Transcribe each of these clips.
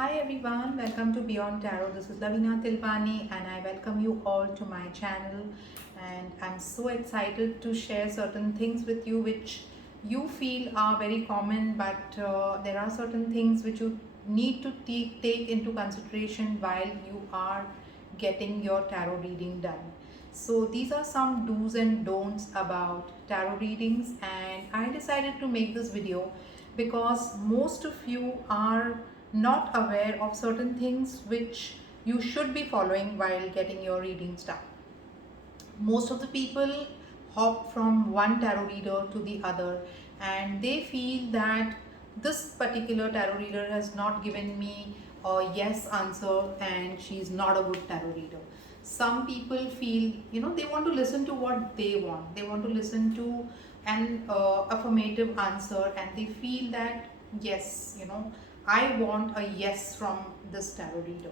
Hi everyone, welcome to Beyond Tarot. This is Lavina Tilvani and I welcome you all to my channel. And I'm so excited to share certain things with you which you feel are very common, but there are certain things which you need to take into consideration while you are getting your tarot reading done. So these are some do's and don'ts about tarot readings, and I decided to make this video because most of you are not aware of certain things which you should be following while getting your readings done. Most of the people hop from one tarot reader to the other, and they feel that this particular tarot reader has not given me a yes answer and she's not a good tarot reader. Some people feel, they want to listen to what they want. They want to listen to an affirmative answer, and they feel that yes, I want a yes from this tarot reader.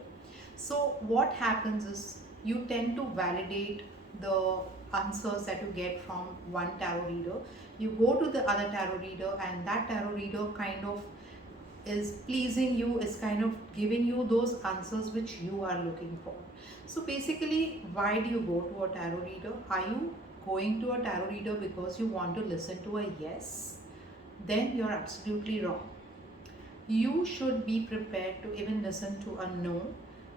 So what happens is you tend to validate the answers that you get from one tarot reader. You go to the other tarot reader, and that tarot reader kind of is pleasing you, is kind of giving you those answers which you are looking for. So basically, why do you go to a tarot reader? Are you going to a tarot reader because you want to listen to a yes? Then you're absolutely wrong. You should be prepared to even listen to a no.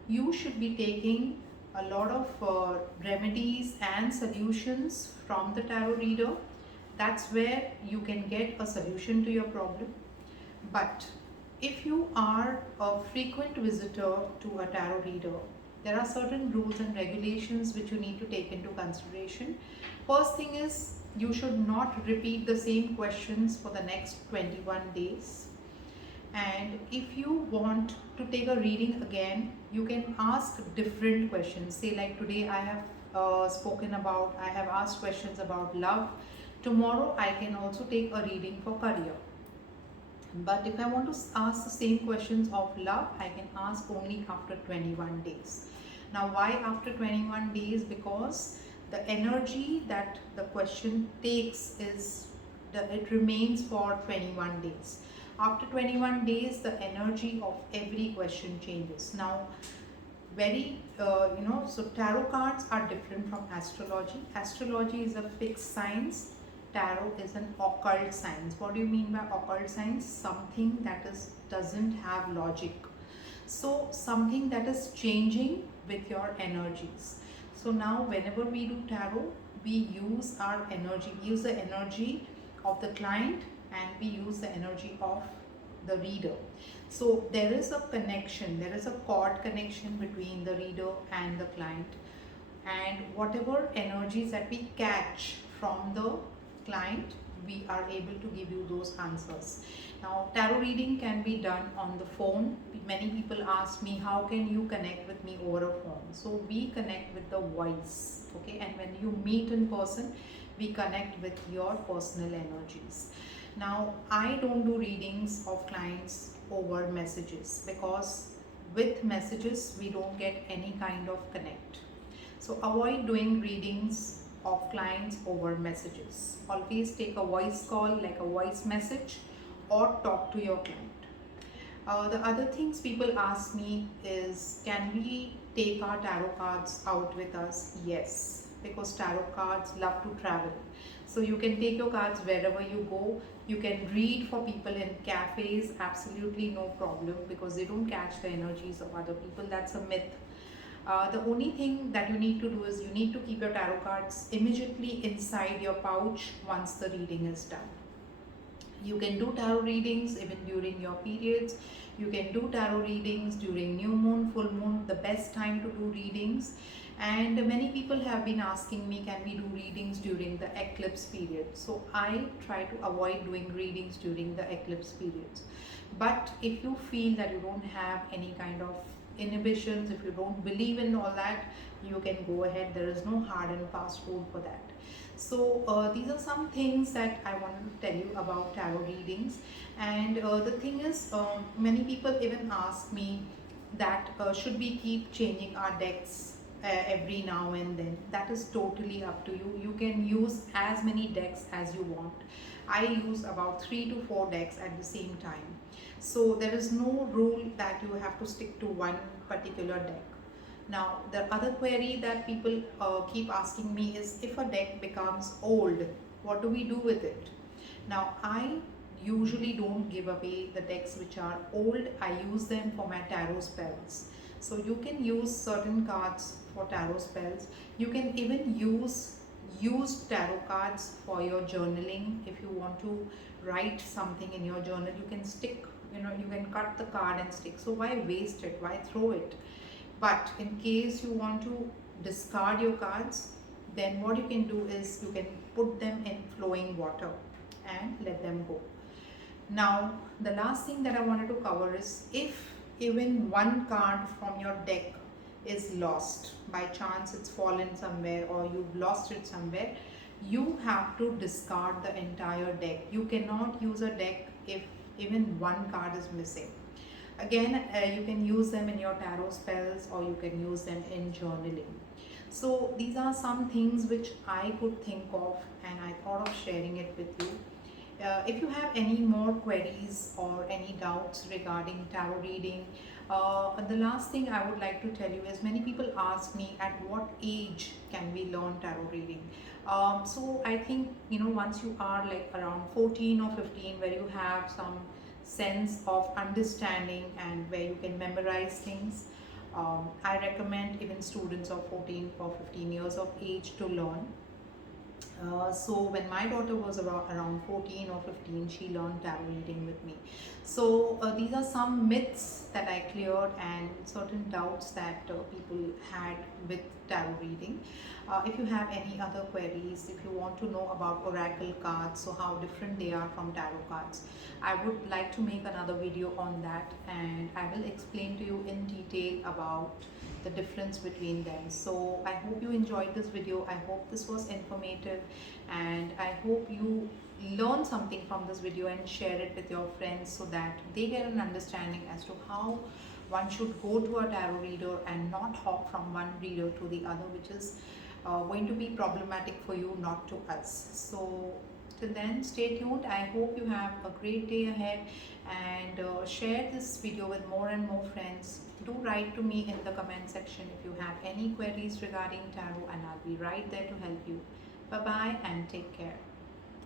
You should be taking a lot of remedies and solutions from the tarot reader. That's where you can get a solution to your problem. But if you are a frequent visitor to a tarot reader, there are certain rules and regulations which you need to take into consideration. First thing is, you should not repeat the same questions for the next 21 days. And if you want to take a reading again, you can ask different questions. Say, like today, I have I have asked questions about love. Tomorrow, I can also take a reading for career. But if I want to ask the same questions of love, I can ask only after 21 days. Now, why after 21 days? Because the energy that the question takes is it remains for 21 days. After 21 days, the energy of every question changes. Now, so tarot cards are different from astrology. Astrology is a fixed science. Tarot is an occult science. What do you mean by occult science? Something that doesn't have logic. So something that is changing with your energies. So now whenever we do tarot, we use our energy, we use the energy of the client, and we use the energy of the reader. So there is a connection, there is a chord connection between the reader and the client, and whatever energies that we catch from the client, we are able to give you those answers. Now, tarot reading can be done on the phone. Many people ask me, how can you connect with me over a phone? So we connect with the voice, okay? And when you meet in person, we connect with your personal energies. Now, I don't do readings of clients over messages, because with messages we don't get any kind of connect. So avoid doing readings of clients over messages. Always take a voice call, like a voice message, or talk to your client. The other things people ask me is, can we take our tarot cards out with us? Yes, because tarot cards love to travel. So you can take your cards wherever you go. You can read for people in cafes, absolutely no problem, because they don't catch the energies of other people. That's a myth. The only thing that you need to do is you need to keep your tarot cards immediately inside your pouch once the reading is done. You can do tarot readings even during your periods. You can do tarot readings during new moon, full moon, the best time to do readings. And many people have been asking me, can we do readings during the eclipse period? So I try to avoid doing readings during the eclipse periods. But if you feel that you don't have any kind of inhibitions, if you don't believe in all that, you can go ahead. There is no hard and fast rule for that. So these are some things that I wanted to tell you about tarot readings. And the thing is, many people even ask me that should we keep changing our decks every now and then? That is totally up to you. You can use as many decks as you want. I use about 3 to 4 decks at the same time. So there is no rule that you have to stick to one particular deck. Now, the other query that people keep asking me is, if a deck becomes old, what do we do with it? Now, I usually don't give away the decks which are old. I use them for my tarot spells. So you can use certain cards for tarot spells. You can even use used tarot cards for your journaling. If you want to write something in your journal, you can stick, you can cut the card and stick. So why waste it? Why throw it? But in case you want to discard your cards, then what you can do is you can put them in flowing water and let them go. Now, the last thing that I wanted to cover is, if even one card from your deck is lost, by chance it's fallen somewhere or you've lost it somewhere, you have to discard the entire deck. You cannot use a deck if even one card is missing. Again, you can use them in your tarot spells or you can use them in journaling. So these are some things which I could think of and I thought of sharing it with you. If you have any more queries or any doubts regarding tarot reading, the last thing I would like to tell you is, many people ask me at what age can we learn tarot reading. So I think, once you are like around 14 or 15, where you have some sense of understanding and where you can memorize things, I recommend even students of 14 or 15 years of age to learn. So when my daughter was around 14 or 15, she learned tarot reading with me. So these are some myths that I cleared and certain doubts that people had with tarot reading. If you have any other queries, if you want to know about oracle cards, so how different they are from tarot cards, I would like to make another video on that, and I will explain to you in detail about the difference between them. So I hope you enjoyed this video. I hope this was informative, and I hope you learn something from this video and share it with your friends so that they get an understanding as to how one should go to a tarot reader and not hop from one reader to the other, which is going to be problematic for you, not to us. So till then, stay tuned. I hope you have a great day ahead, and share this video with more and more friends. Do write to me in the comment section if you have any queries regarding tarot, and I'll be right there to help you. Bye bye and take care.